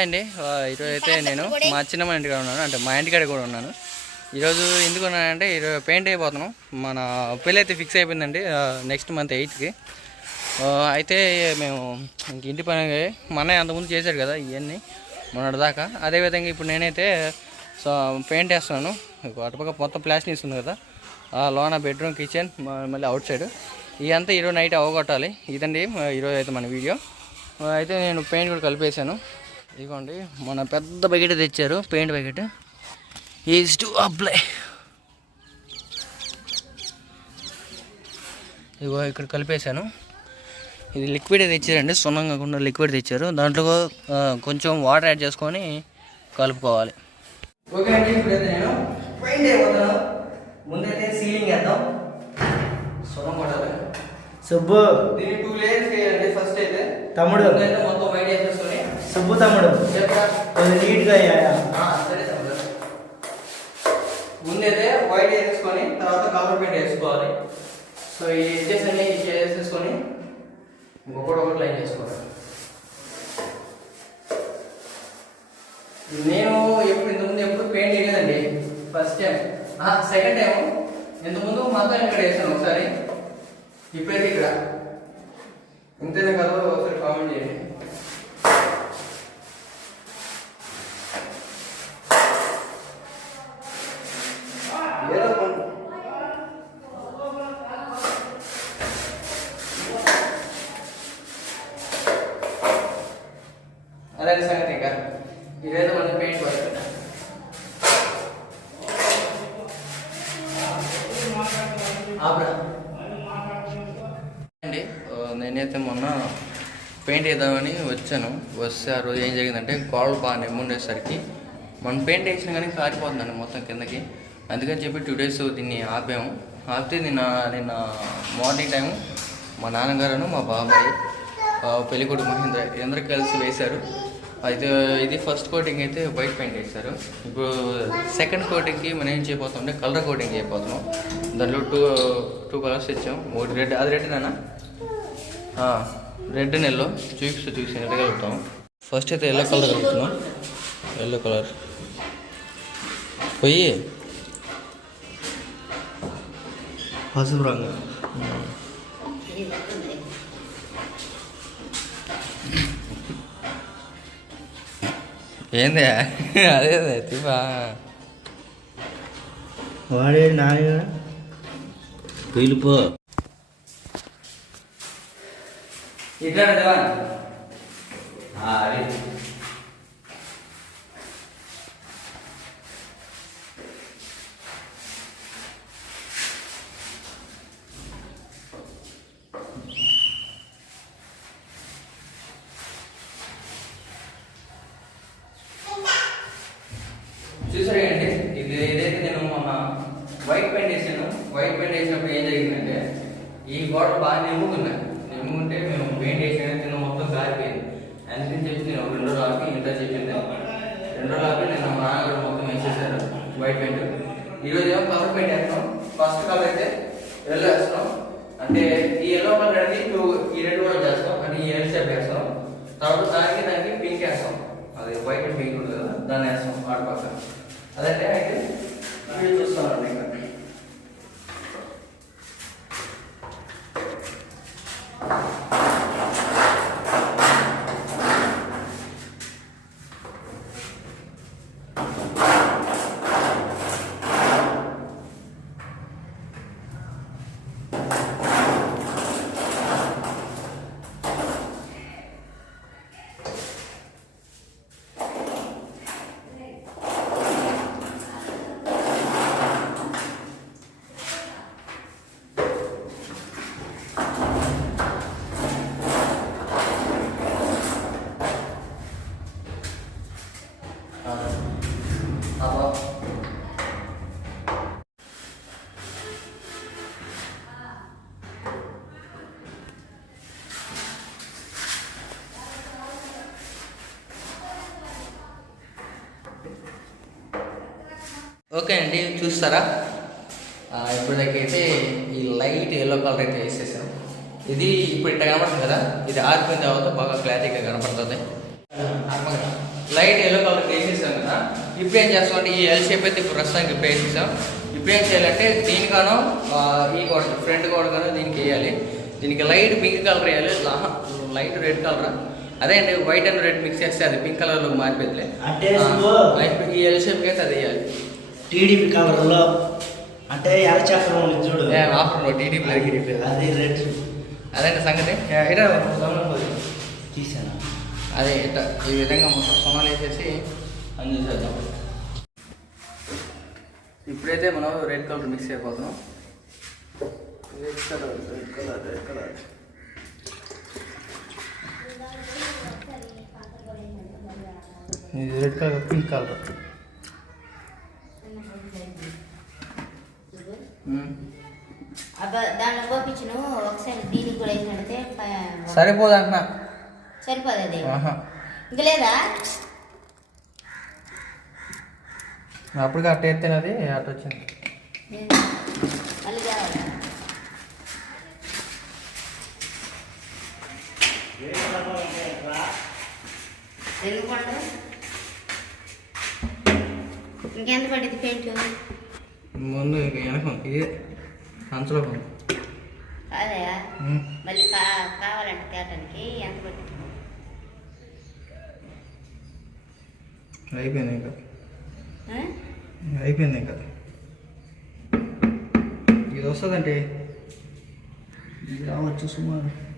అండి ఈరోజు అయితే నేను మా చిన్నమ్మ ఇంటికాడ ఉన్నాను అంటే మా ఇంటికాడ కూడా ఉన్నాను. ఈరోజు ఎందుకు ఉన్నానంటే ఈరోజు పెయింట్ అయిపోతున్నాం. మన పెళ్ళి అయితే ఫిక్స్ అయిపోయిందండి నెక్స్ట్ మంత్ ఎయిత్కి. అయితే మేము ఇంక ఇంటి పని మా అన్నయ్య అంతకుముందు చేశాడు కదా ఇవన్నీ మొన్నటి దాకా. అదేవిధంగా ఇప్పుడు నేనైతే సో పెయింట్ వేస్తున్నాను. అటుపక్క మొత్తం ప్లాస్టిక్ ఉంది కదా లోన బెడ్రూమ్ కిచెన్ మళ్ళీ అవుట్ సైడ్. ఇదంతా ఈరోజు నైట్ అవగొట్టాలి. ఇదండి ఈరోజు అయితే మన వీడియో. అయితే నేను పెయింట్ కూడా కలిపేశాను. ఇదిగోండి మన పెద్ద బకెట్ తెచ్చారు paint bucket. Is to apply ఇదిగో ఇక్కడ కలిపేశాను. ఇది లిక్విడ్ తెచ్చారండి సున్నం కాకుండా లిక్విడ్ తెచ్చారు. దాంట్లో కొంచెం వాటర్ యాడ్ చేసుకొని కలుపుకోవాలి. ఓకే అండి ఇప్పుడైతే నేను పెయింట్ అయిపోతాను. ముందైతే సీలింగ్ వేద్దాం. సున్నం కొట్టాలి. సుబ్బు. దీన్ని టూ లేయర్స్ వేయాలండి ఫస్ట్ అయితే. తమ్ముడు. మొత్తం వైట్ సుబ్బు తమ్ముడు కొంచెం నీట్గా అయ్యాయా. ముందైతే వైట్ వేసేసుకొని తర్వాత కలర్ పెయింట్ వేసుకోవాలి. సో ఈ ఎడ్జెస్ అన్ని వేసేసుకొని ఇంకొకటి ఒకటి లైన్ చేసుకోవాలి. నేను ఎప్పుడు ఇంతకుముందు ఎప్పుడు పెయింట్ వేయలేదండి ఫస్ట్ టైం సెకండ్ టైం ఇంతకుముందు మొత్తం ఇక్కడ వేసాను ఒకసారి. ఇప్పుడైతే ఇక్కడ. ఇంతేనే కదా ఒకసారి కామెంట్ చేయండి ఏదో కొంచెం అదే సంగతి ఇంకా ఇదైతే మన పెయింట్ వర్క్ ఆపరా అండి ఆ, నేనైతే మొన్న పెయింట్ వేద్దామని వచ్చాను. వస్తే ఆ రోజు ఏం జరిగిందంటే గోడలు బాగా నిమ్ముండేసరికి మనం పెయింట్ వేసినా కానీ కారిపోతుందండి మొత్తం కిందకి. అందుకని చెప్పి టూ డేస్ దీన్ని ఆపాము. ఆపితే నిన్న నిన్న మార్నింగ్ టైం మా నాన్నగారును మా బాబాయ్ ఆ, పెళ్ళికొడుకు మహేంద్ర అందరూ కలిసి వేశారు. అయితే ఇది ఫస్ట్ కోటింగ్ అయితే వైట్ పెయింట్ వేశారు. ఇప్పుడు సెకండ్ కోటింగ్కి మనం ఏం చేయబోతుంటే కలర్ కోటింగ్ చేయబోతున్నాం. దాంట్లో టూ టూ కలర్స్ ఇచ్చాం. ఒకటి రెడ్ అది రెడ్ నానా? రెడ్ నెల్లో చూపిస్తూ చూసి కలుపుతాం ఫస్ట్ అయితే ఎల్లో కలర్ కలుపుతున్నాం ఎల్లో కలర్ పోయి. పసుపు రంగు. ఏంది? అదే తిప్పా. వాడే నాయన వెళ్ళిపో ఇట్లా అది చూసారు అండి ఇది ఏదైతే నేను మొన్న వైట్ పెయింట్ వేసాను వైట్ పెయింట్ వేసినప్పుడు ఏం జరిగిందంటే ఈ గోడలు బాగా నెమ్ముకున్నాయి నెమ్ముకుంటే మేము పెయింట్ వేసిన తిన్న మొత్తం కారిపోయింది అందుకని చెప్పి నేను రెండో రోజులు ఆపి ఇంటర్ చెప్పింది. రెండు లాక్కి నేను మా నాన్నగారు మొత్తం వేసేసారు వైట్ పెయింట్ ఈరోజు ఏమో కలర్ పెయింట్ వేస్తాం. ఫస్ట్ కలర్ అయితే ఎల్లో వేస్తాం. అంటే ఈ ఎల్లో కలర్ అనేది టూ ఈ రెండు కూడా చేస్తాం. అంటే ఈ ఎల్ షేప్ వేస్తాం. తర్వాత దానికి దానికి పింక్ వేస్తాం. అది వైట్ అండ్ పింక్ ఉంటుంది కదా దాన్ని వేస్తాం ఆడపక్క అదంటే అయితే చూస్తాం అండి ఇంకా. ఓకే అండి చూస్తారా? అయితే ఈ లైట్ ఎల్లో కలర్ అయితే వేసేసాం. ఇది ఇప్పుడు ఇట్లా కనపడుతుంది కదా ఇది ఆరిపోయిన తర్వాత బాగా క్లారిటీగా కనపడుతుంది. లైట్ ఎల్లో కలర్ వేసేసాం కదా ఇప్పుడు ఏం చేస్తాం అంటే ఈ ఎల్ షేప్ అయితే ఇప్పుడు ప్రస్తుతానికి ఇప్పుడు వేసేసాం ఇప్పుడు ఏం చేయాలంటే దీనిగానో ఆ, ఈ గోడ ఫ్రంట్ గోడ గానో దీనికి వేయాలి. దీనికి లైట్ పింక్ కలర్ వేయాలి లైట్ రెడ్ కలర్ అదే అండి వైట్ అండ్ రెడ్ మిక్స్ చేస్తే అది పింక్ కలర్లో మారిపోతుంది ఈ ఎల్ షేప్కి అయితే అది వేయాలి. టీడీపీ కలర్లో అంటే ఎర్ర చక్రం ఉంది చూడు. టీడీపీ అది రెడ్ అదే సంగతి? ఇట తీసాను? అదే ఇట ఈ విధంగా మొత్తం సమాలు వేసేసి అన్ని చేద్దాం ఇప్పుడైతే మనం రెడ్ కలర్ మిక్స్ అయిపోతున్నాం. Red colour red colour red colour ఇది రెడ్ కలర్ పింక్ కలర్ పంపించను ఒకసారి దీనికి కూడా సరిపోదు అంటున్నా. సరిపోదు అది ఆహా. ఇంకా లేదా? అప్పటికి అట్ట ఎత్తేనే అది? అట్ట వచ్చింది. మళ్ళీ కావాలా. ఎందుకు పండు ఇంకెంత పడింది పెయింట్ ముందు ఇక వెనకం ఇది అంచులో ఉంది. అదే. మళ్ళీ కావాలంటే తేటానికి ఎంత అయిపోయింది ఇంకా? అయిపోయింది ఇంకా. ఇది వస్తుందంటే? ఇది రావచ్చు సుమారు.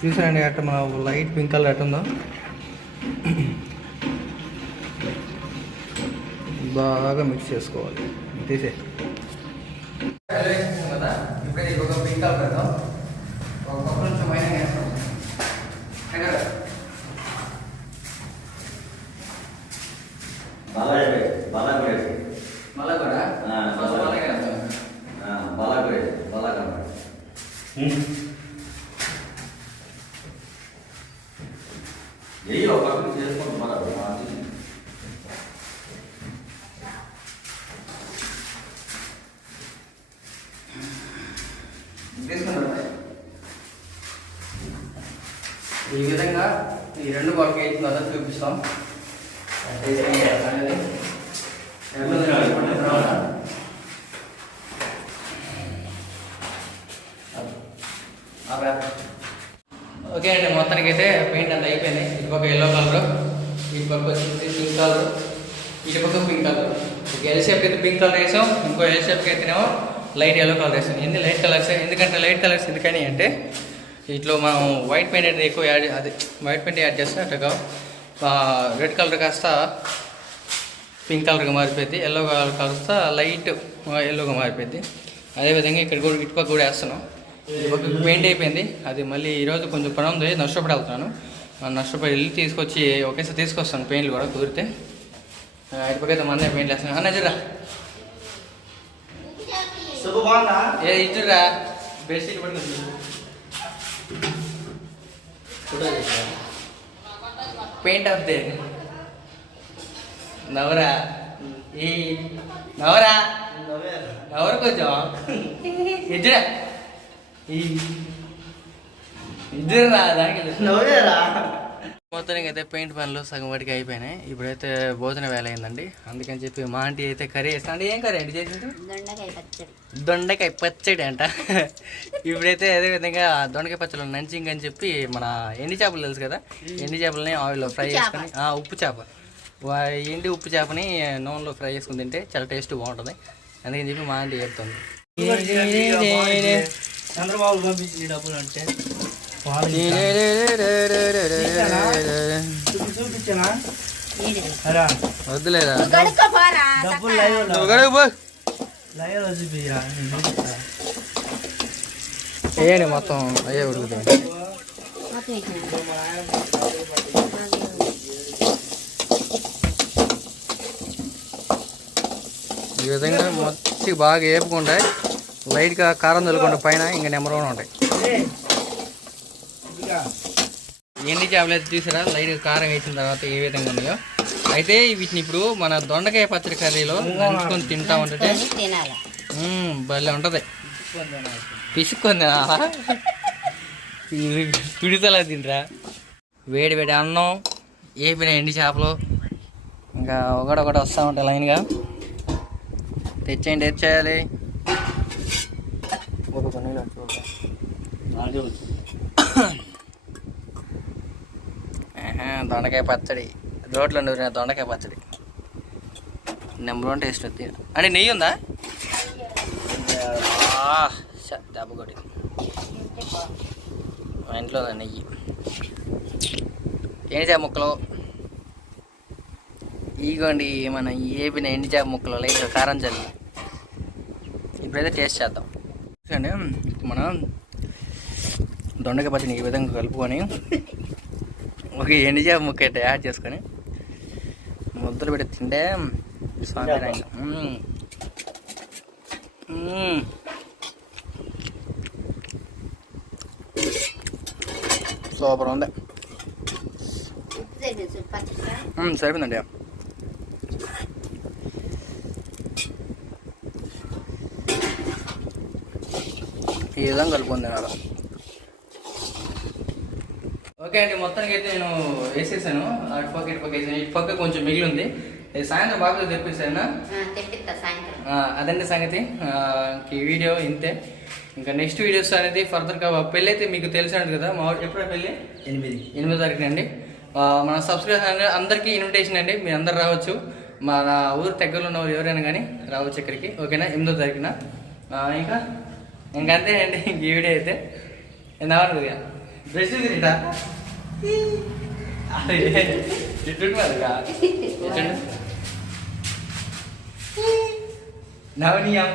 చూసారండి అట్ట మన లైట్ పింక్ కలర్ అట్ట ఉందో. బాగా మిక్స్ చేసుకోవాలి. తీసే ఇప్పుడు ఒక పింక్ కలర్ ఒక పక్క నుంచి మైన వేస్తాం బాలాగడే బాలాగడే మళ్ళా కూడా ఆ, ఫస్ట్ అలాగే వేస్తాం బాలాగడే బాలాగడ ఏ ఒక పక్కన చేసుకుంటాం బాగా తీసుకుంటారా ఈ విధంగా ఈ రెండు వర్క్ వేసిన తర్వాత చూపిస్తాం. అనేది ఓకే అండి మొత్తానికి అయితే పెయింట్ అంతా అయిపోయింది. ఇటు పక్క ఎల్లో కలర్ ఇటు పక్క వచ్చేసి పింక్ కలర్ ఇటు పక్క పింక్ కలర్ ఒక ఎల్ షేప్ అయితే పింక్ కలర్ వేసాం ఇంకో ఎల్ షేప్కి అయితేనేమో లైట్ ఎల్లో కలర్ వేసాం. ఎన్ని లైట్ కలర్స్ ఎందుకంటే లైట్ కలర్స్ ఎందుకని అంటే ఇట్లో మనం వైట్ పెయింట్ అనేది ఎక్కువ యాడ్ అది వైట్ పెయింట్ యాడ్ చేస్తే అట్టగా రెడ్ కలర్ కాస్త పింక్ కలర్గా మారిపోయింది ఎల్లో కలర్ కాస్త లైట్ ఎల్లోగా మారిపోయింది అదేవిధంగా ఇక్కడ కూడా ఇటు పక్క కూడా వేస్తున్నాం. ఇటు పెయింట్ అయిపోయింది. అది మళ్ళీ ఈరోజు కొంచెం పని ఉంది నష్టపడి వెళ్తున్నాను నష్టపడి వెళ్ళి తీసుకొచ్చి ఒకేసారి తీసుకొస్తాను పెయింట్లు కూడా కుదిరితే. ఆ, ఇటు పక్క అయితే మందే పెయింట్ వేస్తాను అన్న బాగుందా? ఏ ఇచ్చురా బెడ్షీట్ పట్టుకుంది పెయింట్ ఆఫ్ దే నవరా. ఈ నవరా? నవరు కొంచెం. ఇద్దరా ఈ ఇద్దరు రా దానికి నవ్వేరా? మొత్తానికి అయితే పెయింట్ పనులు సగం వాటికి అయిపోయినాయి ఇప్పుడైతే భోజన వేల అయిందండి అందుకని చెప్పి మా ఆంటీ అయితే కర్రీ వేస్తా అంటే ఏం కర్రీ అండి చేసింది దొండకాయ పచ్చడి దొండకాయ పచ్చడి అంట ఇప్పుడైతే అదే విధంగా దొండకాయ పచ్చడి నంచింగ్ అని చెప్పి మన ఎండి చేపలు తెలుసు కదా ఎండి చేపలని ఆయిల్లో ఫ్రై. చేసుకొని ఆ, ఉప్పు చేప ఎండి ఉప్పు చేపని నూనెలో ఫ్రై చేసుకుని తింటే చాలా టేస్ట్ బాగుంటుంది అందుకని చెప్పి మా ఆంటీ చెప్తుంది చంద్రబాబు పంపించి డబ్బులు అంటే డబ్బులు. లైవ్ చూపిరా చూపిస్తా. వేయండి మొత్తం అయ్యే. ఈ విధంగా మొత్తం బాగా వేపుకుంటాయి లైట్గా కారం చల్లుకుంటే పైన ఇంకా నెంబర్ వన్ ఉంటాయి ఎన్ని చేపలు అయితే చూసారా? లైట్గా కారం వేసిన తర్వాత ఏ విధంగా ఉన్నాయో. అయితే వీటిని ఇప్పుడు మన దొండకాయ పచ్చడి కర్రీలో నంచుకొని తింటా ఉంటే భలే ఉంటుంది. పిసుక్కొని తినాలా? పిడితలా తినరా వేడి వేడి అన్నం ఏపిన ఎండి చేపలు ఇంకా ఒకటొకటి వస్తూ ఉంటాయి లైన్గా తెచ్చేయండి తెచ్చేయాలి. ఒక్కొక్క నీళ్ళు అటు చూడు. ఆహా, దొండకాయ పచ్చడి. రోట్లో నూరిన దొండకాయ పచ్చడి. నెంబర్ వన్ టేస్ట్ వద్ది. అంటే నెయ్యి ఉందా? దెబ్బ కొట్టి. మా ఇంట్లో ఉంది నెయ్యి. ఎండిచాప ముక్కలు? ఇగోండి మన ఏపిన ఎండిచాప ముక్కలు? లైట్గా కారం చల్లి. ఇప్పుడైతే టేస్ట్ చేద్దాం. చూడండి మనం దొండకాయ పచ్చడి ఈ విధంగా కలుపుకొని ఒక ఎండిచాప ముక్క తయారు యాడ్ చేసుకొని. ముద్దలు పెట్టి తింటే స్వామి సూపర్ ఉంది. సరిపోయిందండి. ఈ విధంగా కలుపుకుంది అలా ఓకే అండి మొత్తానికి అయితే నేను వేసేసాను. అటు పక్క ఇటు పక్క వేసాను ఇటు పక్క కొంచెం మిగిలి ఉంది సాయంత్రం బాగా తెప్పిస్తాను ఆ, తెప్పిస్తా సాయంత్రం. అదండి సంగతి. ఈ వీడియో ఇంతే. ఇంకా నెక్స్ట్ వీడియోస్ అనేది ఫర్దర్గా పెళ్ళి అయితే మీకు తెలిసినట్టు కదా మా ఎప్పుడో పెళ్ళి? ఎనిమిది. ఎనిమిదో తారీఖున అండి. మన సబ్స్క్రైబర్ అందరికీ ఇన్విటేషన్ అండి. మీరు అందరు రావచ్చు. మన ఊరు దగ్గరలో ఉన్న వాళ్ళు ఎవరైనా కానీ రావచ్చు ఇక్కడికి. ఓకేనా? ఎనిమిదో తారీఖున. ఇంకా? ఇంకా అంతే అండి ఇంక ఈ వీడియో అయితే. ఇక బ్రష్ తిరిగిట నవ్వు నీ అమ్మ